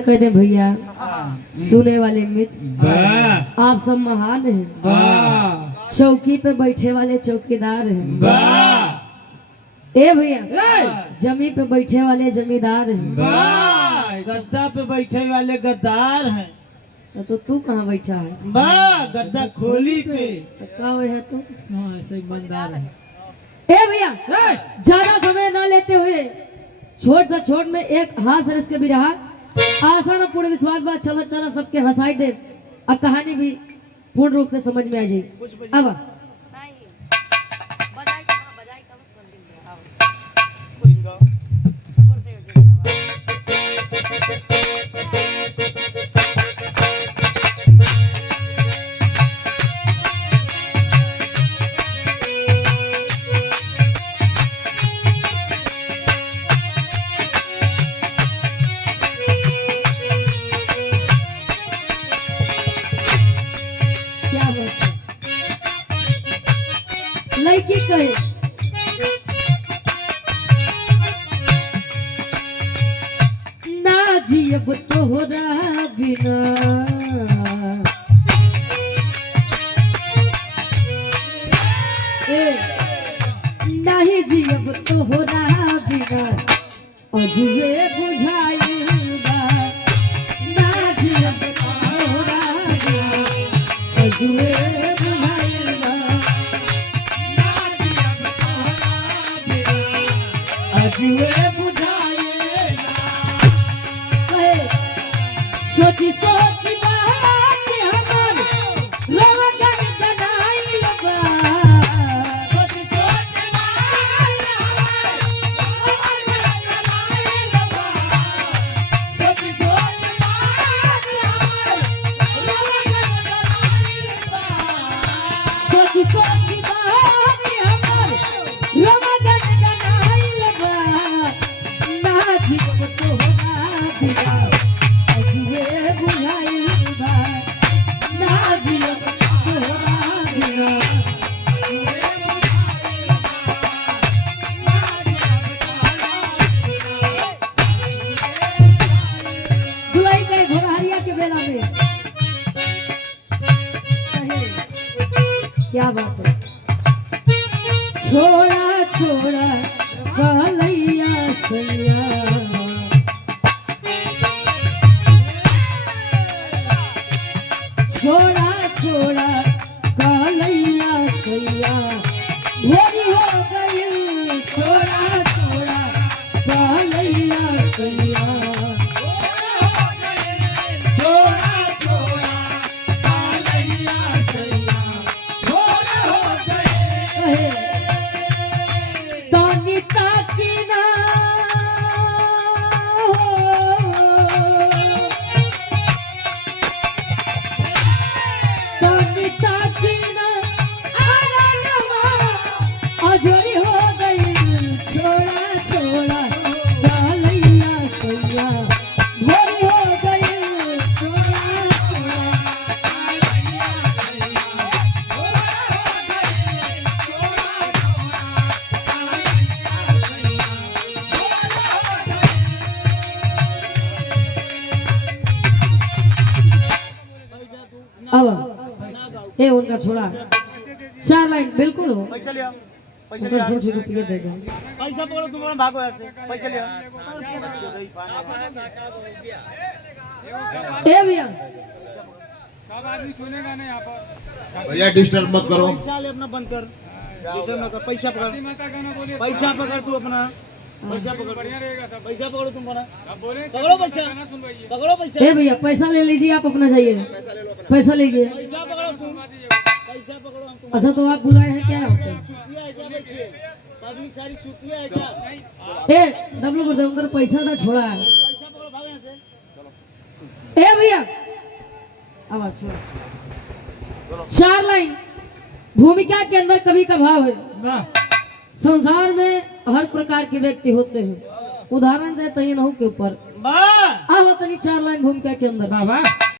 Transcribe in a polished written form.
कह दे भैया सुने वाले मित्र आप सब महान हैं, चौकी पे बैठे वाले चौकीदार हैं। ए भैया जमी पे बैठे वाले जमींदार हैं, गद्दा पे बैठे वाले गद्दार हैं। अच्छा तो तू कहाँ बैठा है? गद्दा खोली पे तो का है तू? ऐसे ईमानदार है। ए भैया ज्यादा समय ना लेते हुए छोट से छोट में एक हास रस के भी रहा आसान और पूर्ण विश्वास बात चला चला सबके हंसाई दे और कहानी भी पूर्ण रूप से समझ में आ जाए। अब लड़की कहे ना जियब तोहरा बिना, नहीं जियब तोहरा बिना अजुए बुझाइबा, ना जियब तोहरा बिना अजुए बुझाइबा, अजुए बुझाइएगा। सोची सोची बात हमर रोगन बनाइल बा, सोची सोची बात हमर रोगन बनाइल बा, सोची सोची बात हमर रोगन बनाइल बा, सोची सोची बात हमर रोगन बनाइल बा, ना जीव तोहरा बिना अजुए बुझाइल बा, ना जीव तोहरा बिना। दुआई गए घोड़ारिया के बेला में कहे, क्या बात है छोड़ा छोड़ा कहलैया सैया, छोड़ा छोड़ा कहलैया सैया, भोरी हो गई छोड़ा छोड़ा कहलैया सैया, छोड़ा छोड़ा कालैया सैया, छोड़ा हो गए। तानी ताकी ना तानी ताकी ना आनंदवा अजोरी हो गई छोड़ा छोड़ा कालैया सैया, भोरी हो गई छोड़ा छोड़ा। अब ए उनका छोड़ा 4 लाइन बिल्कुल हो, पैसा लिया, पैसा उनका लिया, 100 रुपये देगा। पैसा पकड़ो, तुम्हारा भागो यहाँ से, पैसा लिया। ए भैया सब आदमी सुनेगा ना यहाँ पर। भैया डिस्टर्ब मत करो। पैसा ले अपना बंद कर, डिस्टर्ब मत कर, पैसा पकड़, माता गाना बोलिए, पैसा पकड़ तू अपना, पैसा पकड़, बढ़िया रहेगा सब। पैसा पकड़ो तुम बना, अब बोले पकड़ो पैसा, गाना सुनवाइए। पकड़ो पैसा, ए भैया पैसा ले लीजिए आप अपना जाइए, पैसा लीजिए। पैसा पकड़ो तुम, पैसा पकड़ो हम तुम। अच्छा तो आप बुलाए हैं क्या होता है? चुपिया है क्या बच्चे? पब्लिक सारी चुपिया है क्या? ए डब्लू गुरुदेव कर पैसा ना छोड़ा है। पैसा पकड़ो, भागो यहाँ से। ए भैया आवाज छोड़। 4 लाइन भूमिका के अंदर कवि का भाव है। संसार में हर प्रकार के व्यक्ति होते हैं, उदाहरण देते हैं के ऊपर। वाह अब तनी 4 लाइन भूमिका के अंदर। वाह